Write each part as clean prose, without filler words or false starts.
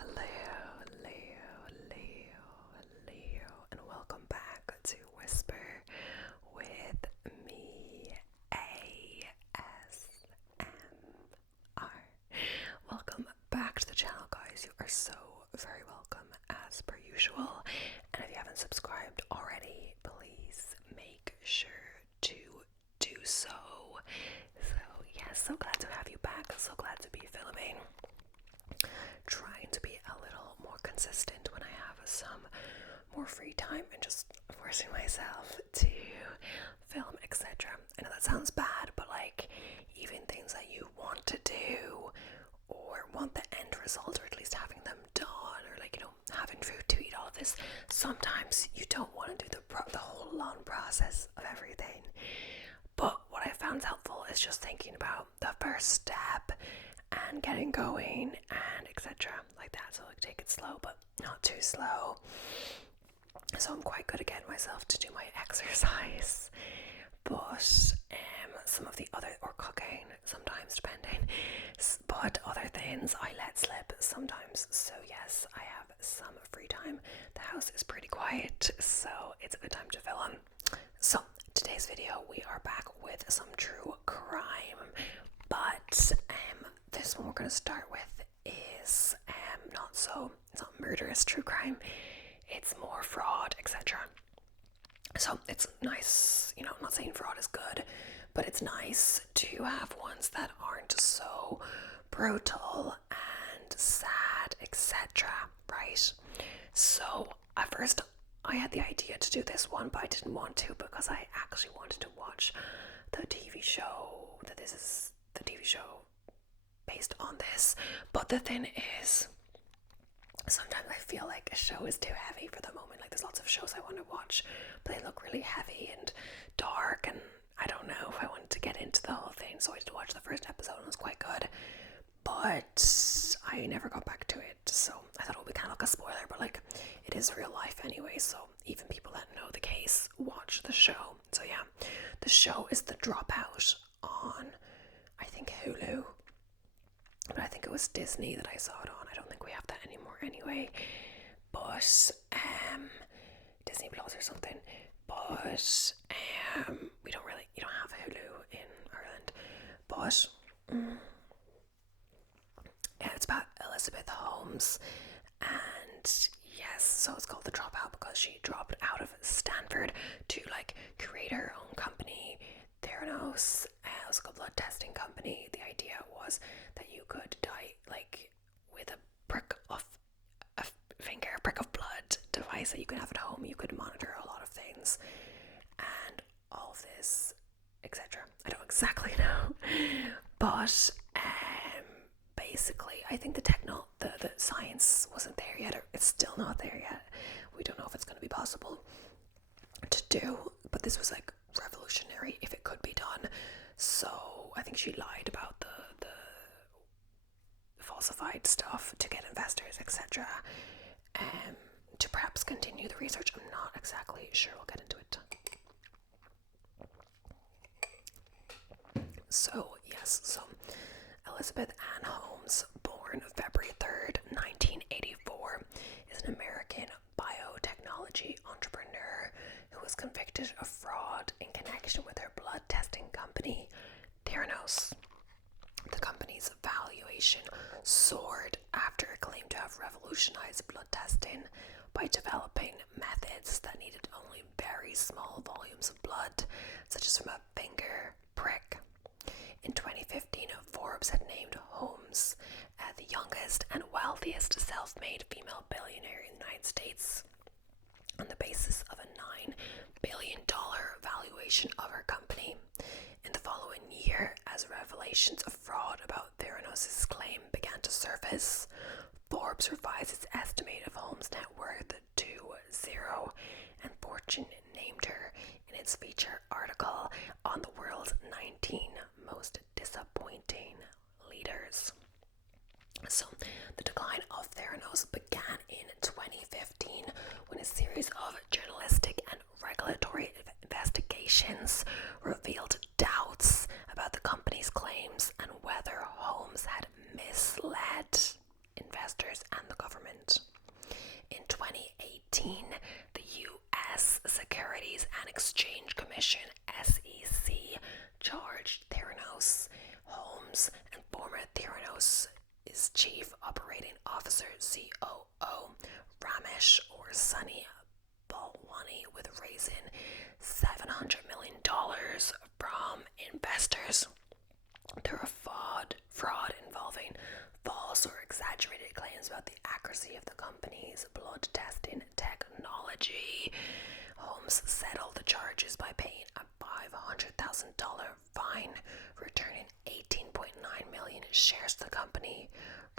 Hello, and welcome back to Whisper with me, ASMR. Welcome back to the channel, guys. You are so very welcome, as per usual. And if you haven't subscribed already, please make sure to do so. So, yes, so glad to have you back. So glad to be filming. Trying to be a little more consistent when I have some more free time and just forcing myself to film, etc. I know that sounds bad, but like even things that you want to do or want the end result, or at least having them done, or like, having food to eat, all of this, sometimes you don't want to do the whole long process of everything. But what I found helpful is just thinking about the first step and getting going and etc. like that. So like take it slow, but not too slow. So I'm quite good at getting myself to do my exercise. But some of the other, or cooking sometimes depending, but other things I let slip sometimes. So yes, I have some free time. The house is pretty quiet, so it's a good time to film. So today's video, we are back with some true crime, but this one we're going to start with is it's not murderous true crime, it's more fraud, etc. So it's nice, I'm not saying fraud is good, but it's nice to have ones that aren't so brutal and sad, etc. Right? So at first I had the idea to do this one, but I didn't want to because I actually wanted to watch the TV show. This is the TV show based on this. But the thing is, sometimes I feel like a show is too heavy for the moment. Like there's lots of shows I want to watch, but they look really heavy and dark, and I don't know if I wanted to get into the whole thing. So I did watch the first episode and it was quite good, but I never got back to it. So I thought it would be kind of like a spoiler, but like it is real life anyway, so even people that know the case watch the show. So yeah, the show is The Dropout on, I think, Hulu, but I think it was Disney that I saw it on. I don't think we have that anymore anyway, but Disney Plus or something. But we don't really, you don't have Hulu in Ireland. But yeah, it's about Elizabeth Holmes, and yes, so it's called The Dropout because she dropped out of Stanford to like create her own company, Theranos. It was like a blood testing company. The idea was that you could die like with a prick of a finger, a prick of blood device that you could have at home. You could monitor a lot of things and all of this, etc. I don't exactly know, but basically, I think the science wasn't there yet, or it's still not there yet. We don't know if it's going to be possible to do, but this was like revolutionary if it could be done. So I think she lied about the falsified stuff to get investors, etc. To perhaps continue the research. I'm not exactly sure. We'll get into it. So yes, so Elizabeth Ann Holmes, born February 3rd, 1984, is an American biotechnology entrepreneur who was convicted of fraud in connection with her blood testing company, Theranos. The company's valuation soared after it claimed to have revolutionized blood testing by developing methods that needed only very small volumes of blood, such as from a finger prick. In 2015, Forbes had named Holmes the youngest and wealthiest self-made female billionaire in the United States on the basis of a $9 billion valuation of her company. In the following year, as revelations of fraud about Theranos' claim began to surface, Forbes revised its estimate of Holmes' net worth to zero, and Fortune named her in its feature article on the world's 19 most disappointing leaders. So, the decline of Theranos began in 2015 when a series of journalistic and regulatory investigations revealed doubts about the company's claims and whether Holmes had misled investors and the government. Commission (SEC) charged Theranos Holmes and former Theranos' chief operating officer (COO) Ramesh or Sunny Balwani with raising $700 million from investors through a fraud involving false or exaggerated claims about the accuracy of the company's blood testing technology. Holmes settled the charges by paying a $500,000 fine, returning 18.9 million shares to the company,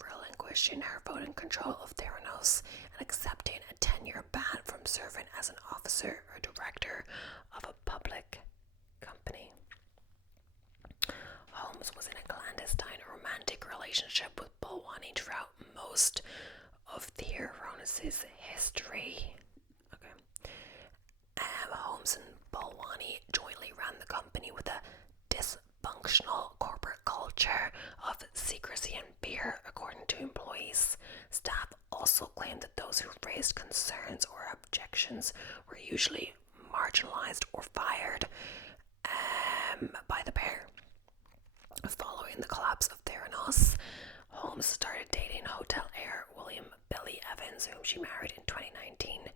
relinquishing her voting control of Theranos, and accepting a 10-year ban from serving as an officer or director of a public company. Holmes was in a clandestine romantic relationship with Balwani throughout most of Theranos' history. Holmes and Balwani jointly ran the company with a dysfunctional corporate culture of secrecy and fear, according to employees. Staff also claimed that those who raised concerns or objections were usually marginalized or fired by the pair. Following the collapse of Theranos, Holmes started dating hotel heir William Billy Evans, whom she married in 2019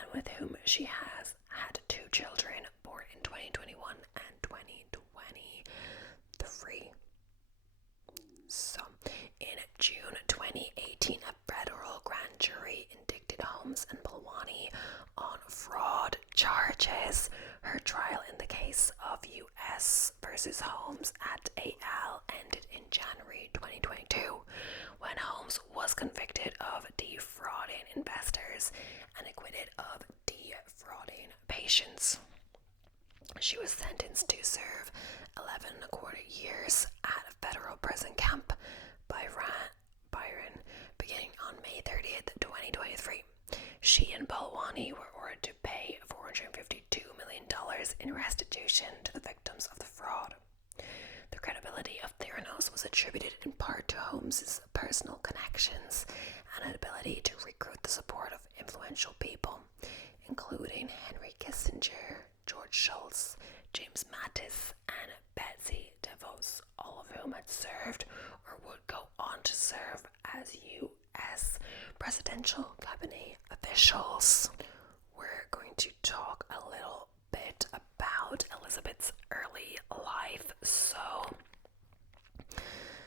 and with whom she has had 2 children born in 2021 and 2023. So, in June 2018, a federal grand jury indicted Holmes and Balwani on fraud charges. Her trial in the case of U.S. versus Holmes et al. Ended in January 2022, when Holmes was convicted of defrauding investors and acquitted of defrauding patients. She was sentenced to serve 11.25 years at a federal prison camp Byron, beginning on May 30th, 2023. She and Balwani were ordered to pay $452 million in restitution to the victims of the fraud. The credibility of Theranos was attributed in part to Holmes' personal connections and an ability to recruit the support of influential people, including Henry Kissinger, George Shultz, James Mattis, and Betsy DeVos, all of whom had served or would go on to serve as U.S. presidential cabinet officials. We're going to talk a little bit about Elizabeth's early life. So,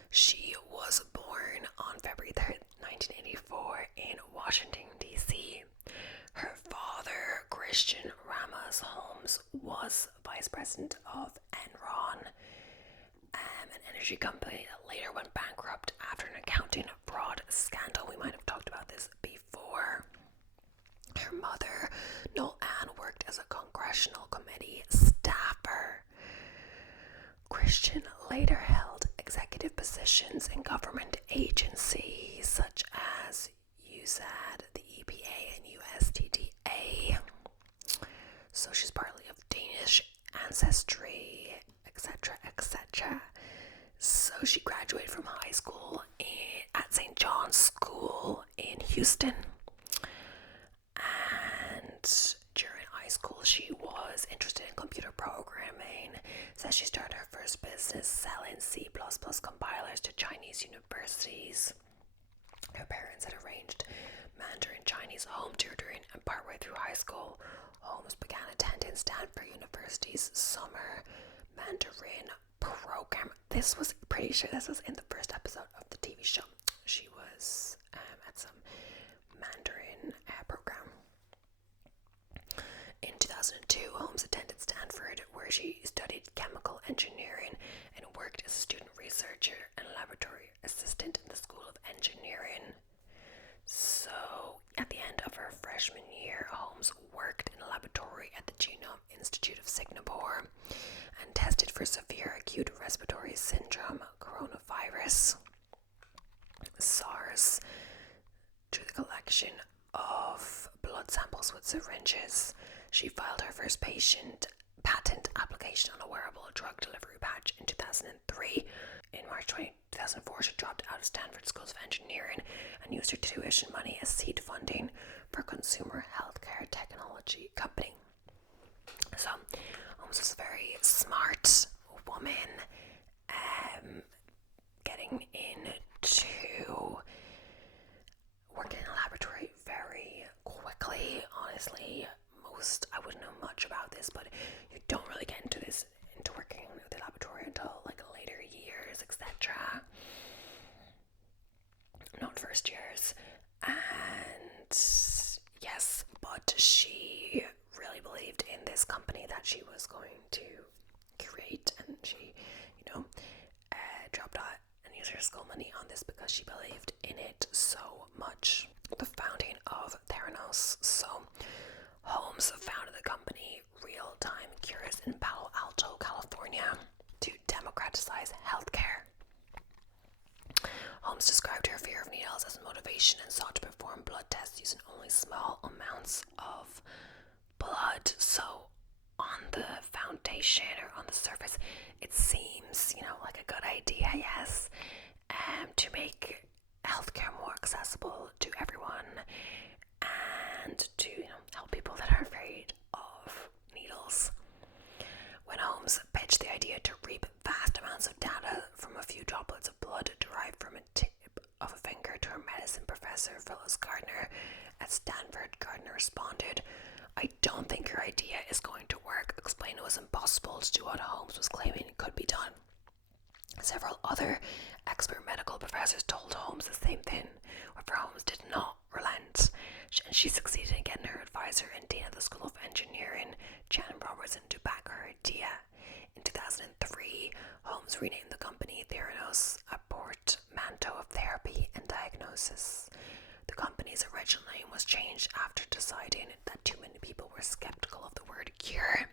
she was born on February 3rd, 1984 in Washington, D.C. Her father, Christian Ramos Holmes, was vice president of Enron, an energy company that later went bankrupt after an accounting fraud scandal. We might have talked about this before. Her mother, Noel Ann, worked as a congressional committee staffer. Christian later held executive positions in government agencies such as USAID, the EPA, and USTDA. So she's partly of Danish ancestry, etc., etc. So she graduated from high school at St. John's School in Houston. And during high school, she was interested in computer programming. Says she started her first business selling C++ compilers to Chinese universities. Her parents had arranged Mandarin Chinese home tutoring, and partway through high school, Holmes began attending Stanford University's summer Mandarin program. This was pretty sure this was in the first episode of the TV show. She was at some Mandarin program. In 2002, Holmes attended Stanford, where she studied chemical engineering and worked as a student researcher and laboratory assistant in the School of Engineering. So, at the end of her freshman year, Holmes worked in a laboratory at the Genome Institute of Singapore and tested for severe acute respiratory syndrome, coronavirus, SARS, through the collection of blood samples with syringes. She filed her first patent application on a wearable drug delivery patch in 2003. In March 2004, she dropped out of Stanford School of Engineering and used her tuition money as seed funding for a consumer healthcare technology company. So Holmes was a very smart woman, getting into working in a laboratory very quickly. Honestly, I wouldn't know much about this, but you don't really get into working in the laboratory until like later years, etc. Not first years. And yes, but she really believed in this company that she was going to create, and she, dropped out and used her school money on this because she believed in it so much. The founding of Theranos. So Holmes founded the company Real Time Cures in Palo Alto, California, to democratize healthcare. Holmes described her fear of needles as motivation and sought to perform blood tests using only small amounts of blood. So on the foundation, or on the surface, it seems, like a good idea, yes, to make healthcare more accessible to everyone, and to help people that are afraid of needles. When Holmes pitched the idea to reap vast amounts of data from a few droplets of blood derived from a tip of a finger to her medicine professor, Phyllis Gardner, at Stanford, Gardner responded, "I don't think your idea is going to work," explained it was impossible to do what Holmes was claiming could be done. Several other expert medical professors told Holmes the same thing, however Holmes did not relent, and she succeeded in getting her advisor and dean of the School of Engineering, Jan Robertson, to back her idea. In 2003, Holmes renamed the company Theranos, a portmanteau of therapy and diagnosis. The company's original name was changed after deciding that too many people were skeptical of the word cure.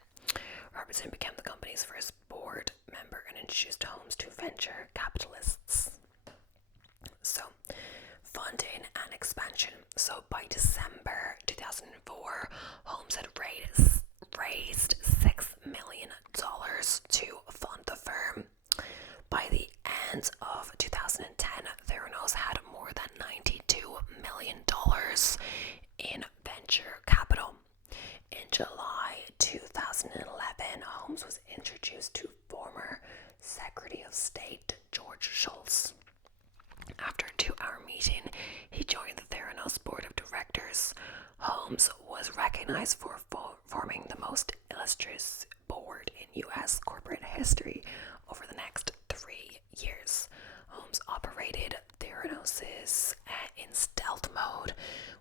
Robertson became the company's first board member and introduced Holmes to venture capitalists. So, funding and expansion. So, by December 2004, Holmes had raised $6 million to fund the firm. By the end of 2010, Theranos had more than $92 million in venture capital. In July 2011, Holmes was introduced to former Secretary of State George Shultz. After a 2-hour meeting, he joined the Theranos board of directors. Holmes was recognized for forming the most illustrious board in U.S. corporate history over the next 3 years. Holmes operated Theranos in stealth mode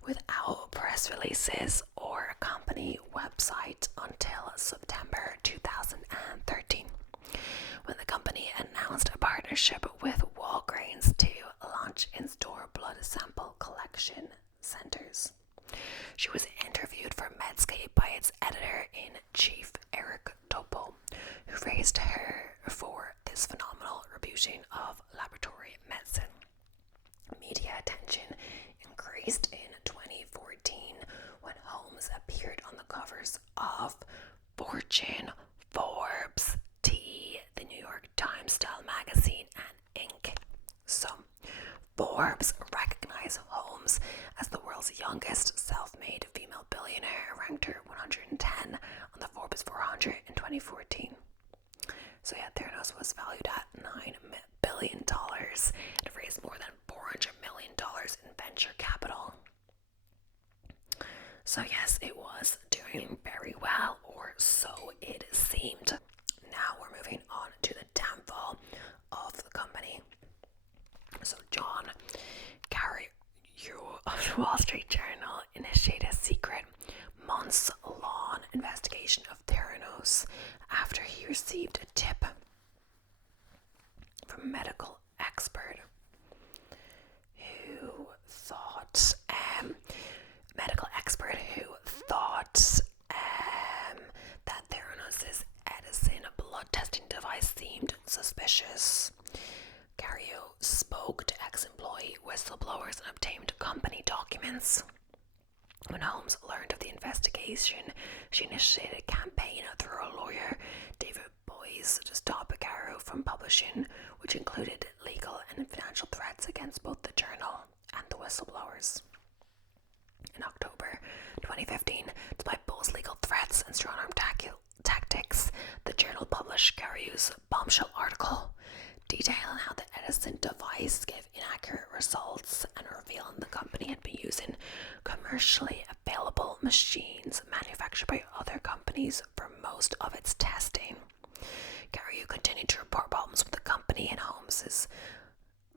without press releases or a company website until September 2013, when the company announced a partnership with Walgreens to launch in-store blood sample collection centers. She was interviewed for Medscape by its editor-in-chief, Eric Topol, who praised her for this phenomenal rebuking of laboratory medicine. Media attention increased in 2014 when Holmes appeared on the covers of Fortune, Forbes, T, the New York Times Style magazine, and Inc. So, Forbes recognized Holmes as the world's youngest self-made female billionaire, ranked her 110 on the Forbes 400 in 2014. So yeah, Theranos was valued at $9 billion and raised more than $400 million in venture capital. So yes, it was doing very well, or so it seemed. Now we're moving on to the downfall of the company. So John Carreyrou of the Wall Street Journal initiated a secret, months-long investigation of Theranos after he received a tip from a medical expert who thought that Theranos' Edison blood testing device seemed suspicious. Carreyrou spoke to ex-employee whistleblowers and obtained company documents. When Holmes learned of the investigation, she initiated a campaign through her lawyer, David Boies, to stop Carreyrou from publishing, which included legal and financial threats against both the journal and the whistleblowers. In October 2015, despite Boies' legal threats and strong-arm tactics, the journal published Caryu's bombshell article detailing how the Edison device gave inaccurate results and revealing the company had been using commercially available machines manufactured by other companies for most of its testing. Caryu continued to report problems with the company and Holmes's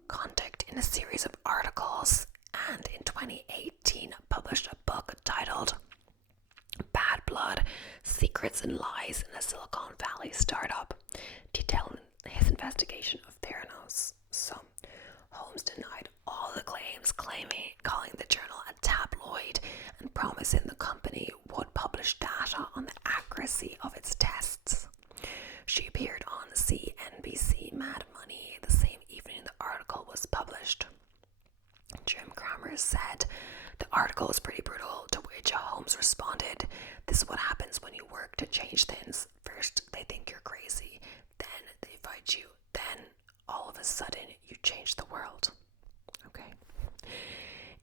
conduct in a series of articles, and in 2018 published a book titled Bad Blood: Secrets and Lies in a Silicon Valley Startup, detailing his investigation of Theranos. So, Holmes denied all the claims, calling the journal a tabloid and promising the company would publish data on the accuracy of its tests. She appeared on CNBC Mad Money the same evening the article was published. Jim Cramer said, "The article is pretty brutal," to which Holmes responded, "This is what happens when you work to change things. First, they think you're crazy. Then they fight you. Then, all of a sudden, you change the world." Okay.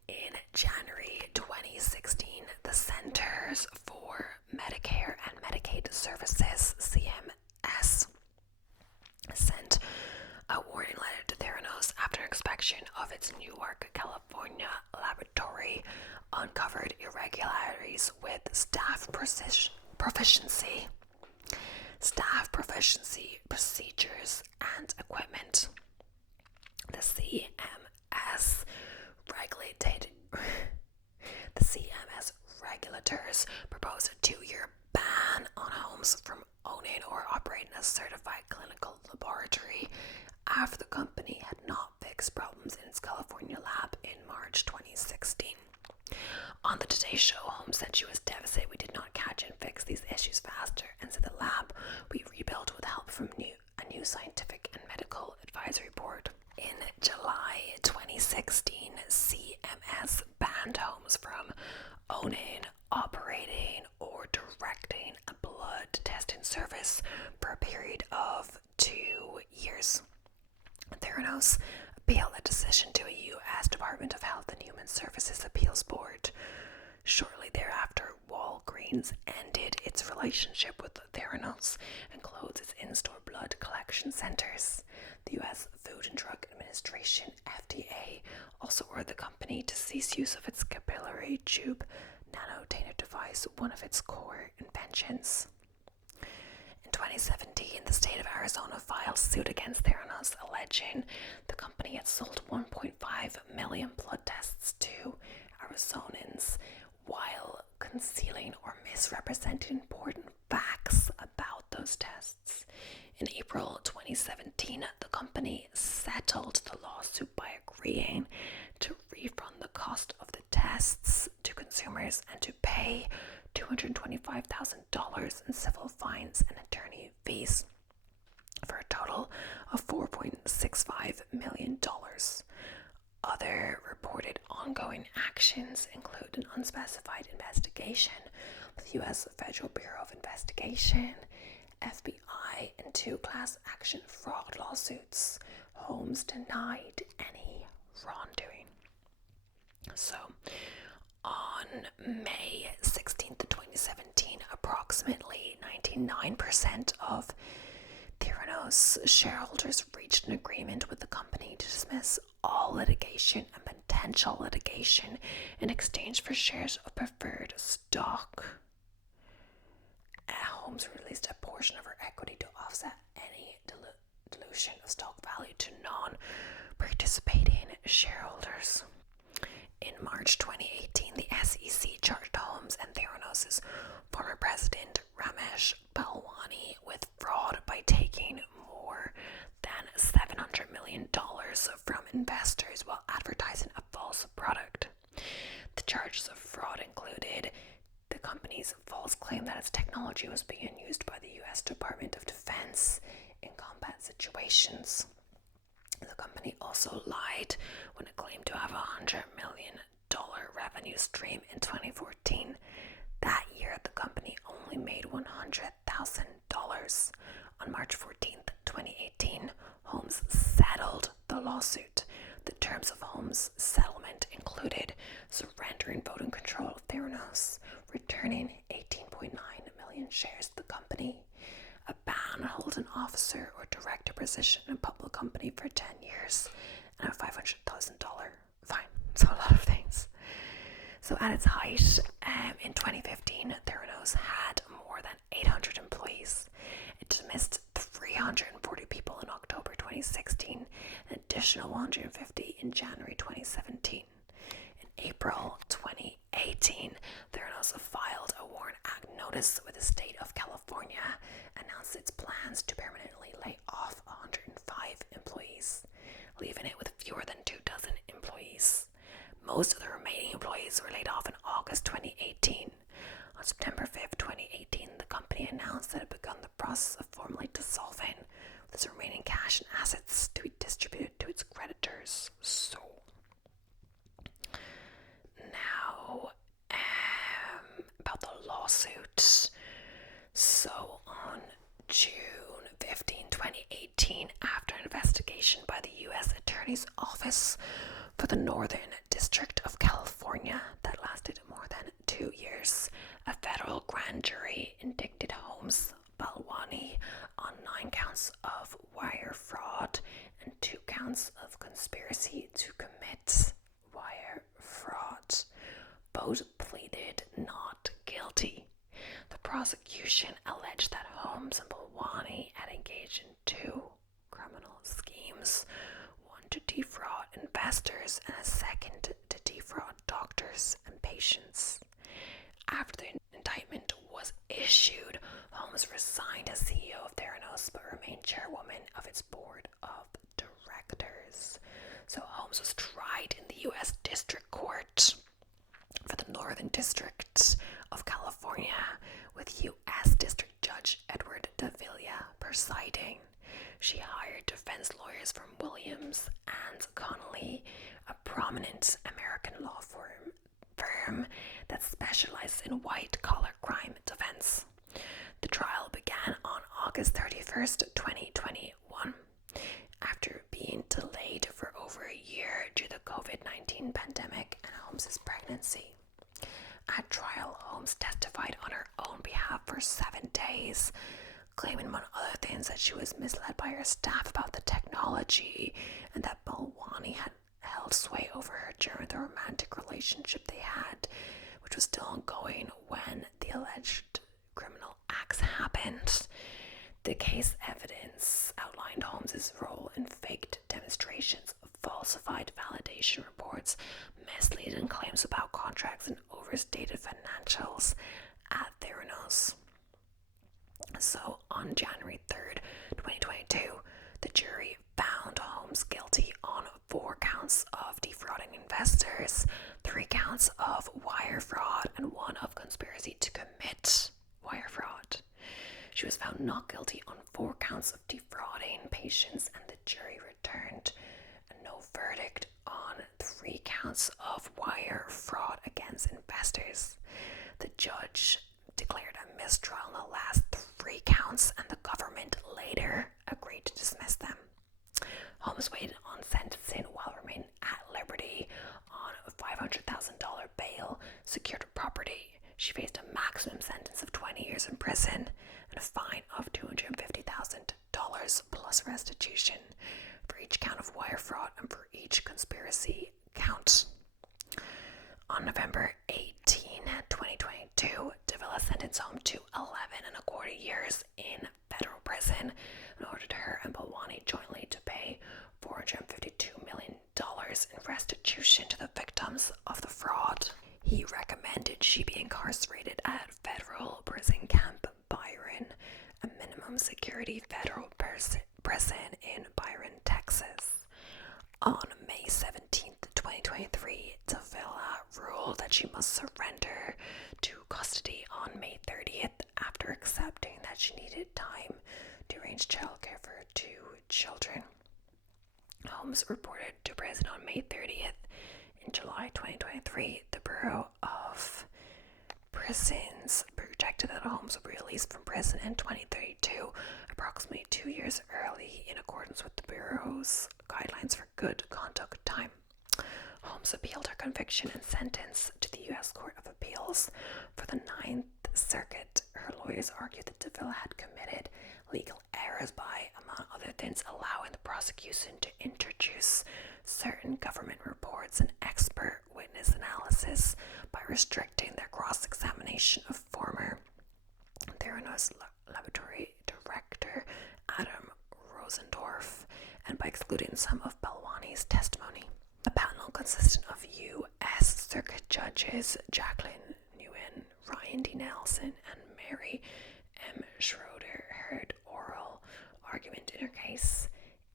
In January 2016, the Centers for Medicare and Medicaid Services, CMS, sent a warning letter to Theranos after inspection of its Newark, California laboratory uncovered irregularities with staff proficiency, procedures, and equipment. The CMS regulators proposed a 2-year ban on Holmes from owning or operating a certified clinical laboratory after the company had not fixed problems in its California lab in March 2016. On the Today Show, Holmes said she was devastated we did not catch and fix these issues faster, and said the lab we rebuilt with help from a new scientific and medical advisory board. In July 2016, CMS banned Holmes from owning, operating, or directing a blood testing service for a period of 2 years. Theranos appealed the decision to a U.S. Department of Health and Human Services Appeals Board. Shortly thereafter, Walgreens ended its relationship with Theranos and closed its in-store blood collection centers. The U.S. Food and Drug Administration, FDA, also ordered the company to cease use of its capillary tube nanotainer device, one of its core inventions. In 2017, the state of Arizona filed suit against Theranos, alleging the company had sold 1.5 million blood tests to Arizonans while concealing or misrepresenting important facts about those tests. In April 2017, the company settled the lawsuit by agreeing to refund the cost of the tests to consumers and to pay $225,000 in civil fines and attorney fees, for a total of $4.65 million. Other reported ongoing actions include an unspecified investigation with U.S. Federal Bureau of Investigation, FBI, and 2 class action fraud lawsuits. Holmes denied any wrongdoing. So, on May 16th, 2017, approximately 99% of Theranos shareholders reached an agreement with the company to dismiss all litigation and potential litigation in exchange for shares of preferred stock. Holmes released a portion of her equity to offset any dilution of stock value to non-participating shareholders. In March 2018, the SEC charged Holmes and Theranos' former president Ramesh Balwani with fraud by taking more than $700 million from investors while advertising a false product. The charges of fraud included the company's false claim that its technology was being used by the U.S. Department of Defense in combat situations. The company also lied when it claimed to have a $100 million revenue stream in 2014. That year, the company only made $100,000. On March 14th, 2018, Holmes settled the lawsuit. The terms of Holmes' settlement included surrendering voting control of Theranos, returning 18.9 million shares to the company, officer or director position in a public company for 10 years and a $500,000 fine. So a lot of things. So at its height, in 2015, Theranos had more than 800 employees. It dismissed 340 people in October 2016, an additional 150 in January 2017. In April 2018, Theranos filed a Warren Act notice with the state of California, announced its plans to permanently lay off 105 employees, leaving it with fewer than 24 employees. Most of the remaining employees were laid off in August 2018. On September 5th, 2018, the company announced that it had begun the process of formally dissolving, with its remaining cash and assets to be distributed to its creditors. So, now, about the lawsuit. So, on June 15, 2018, after an investigation by the U.S. Attorney's Office for the Northern District of California that lasted more than 2 years, a federal grand jury indicted Holmes Balwani on 9 counts of wire fraud and 2 counts of conspiracy to commit wire fraud. Both pleaded not guilty. The prosecution alleged that Holmes and Balwani had engaged in 2 criminal schemes, one to defraud investors and a second to defraud doctors and patients. After the indictment was issued, Holmes resigned as CEO of Theranos but remained chairwoman of its board of directors. So Holmes was tried in the U.S. District Court for the Northern District of California, with U.S. District Judge Edward Davila presiding. She hired defense lawyers from Williams and Connolly, a prominent American law firm that specializes in white-collar crime defense. The trial began on August 31st, 2021. After being delayed for over a year due to the COVID-19 pandemic and Holmes' pregnancy. At trial, Holmes testified on her own behalf for 7 days, claiming, among other things, that she was misled by her staff about the technology and that Balwani had held sway over her during the romantic relationship they had, which was still ongoing when the alleged criminal acts happened. The case evidence outlined Holmes' role in faked demonstrations, falsified validation reports, misleading claims about contracts, and overstated financials at Theranos. So, on January 3rd, 2022, the jury found Holmes guilty on 4 counts of defrauding investors, 3 counts of wire fraud, and 1 of conspiracy to commit wire fraud. She was found not guilty on 4 counts of defrauding patients, and the jury returned a no verdict on 3 counts of wire fraud against investors. The judge declared a mistrial on the last 3 counts, and the government later agreed to dismiss them. Holmes waited on sentencing while remaining at liberty on a $500,000 bail, secured property. She faced a maximum sentence of 20 years in prison and a fine of $250,000 plus restitution for each count of wire fraud and for each conspiracy count. On November 18, 2022, Davila sentenced Holmes to 11.25 years in federal prison and ordered her and Balwani jointly to pay $452 million in restitution to the victims of the fraud. He recommended she be incarcerated at federal prison camp Byron, a minimum security federal prison in Byron, Texas. On May 17th, 2023, Davila ruled that she must surrender to custody on May 30th after accepting that she needed time to arrange childcare for her 2 children. Holmes reported to prison on May 30th. In July 2023, the Bureau of Prisons projected that Holmes would be released from prison in 2032, approximately 2 years early, in accordance with the Bureau's guidelines for good conduct time. Holmes appealed her conviction and sentence to the U.S. Court of Appeals for the Ninth Circuit. Her lawyers argued that Davila had committed legal errors by, among other things, allowing the prosecution to introduce certain government reports and expert witness analysis by restricting their cross-examination of former Theranos laboratory director Adam Rosendorf, and by excluding some of Balwani's testimony. The panel consisted of U.S. Circuit Judges Jacqueline Nguyen, Ryan D. Nelson, and Mary M. Schroeder heard oral argument in her case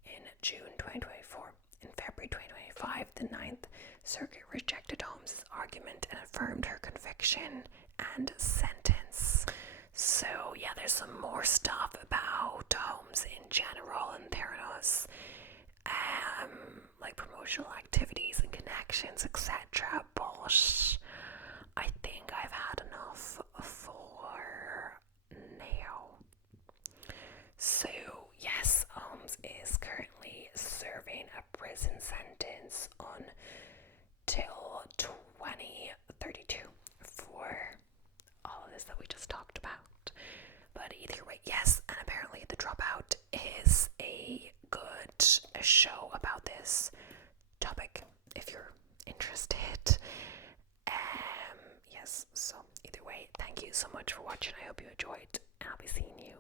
in June 2024. In February 2025, the Ninth Circuit rejected Holmes's argument and affirmed her conviction and sentence. So yeah, there's some more stuff about Holmes in general and Theranos, like promotional activities and connections, etc. But I think I've had enough for now. So yes, Holmes is currently serving a prison sentence until 2032 for all of this that we just talked about. But either way, yes, and apparently The Dropout is a good show about this topic if you're interested. Yes, so either way, thank you so much for watching. I hope you enjoyed, and I'll be seeing you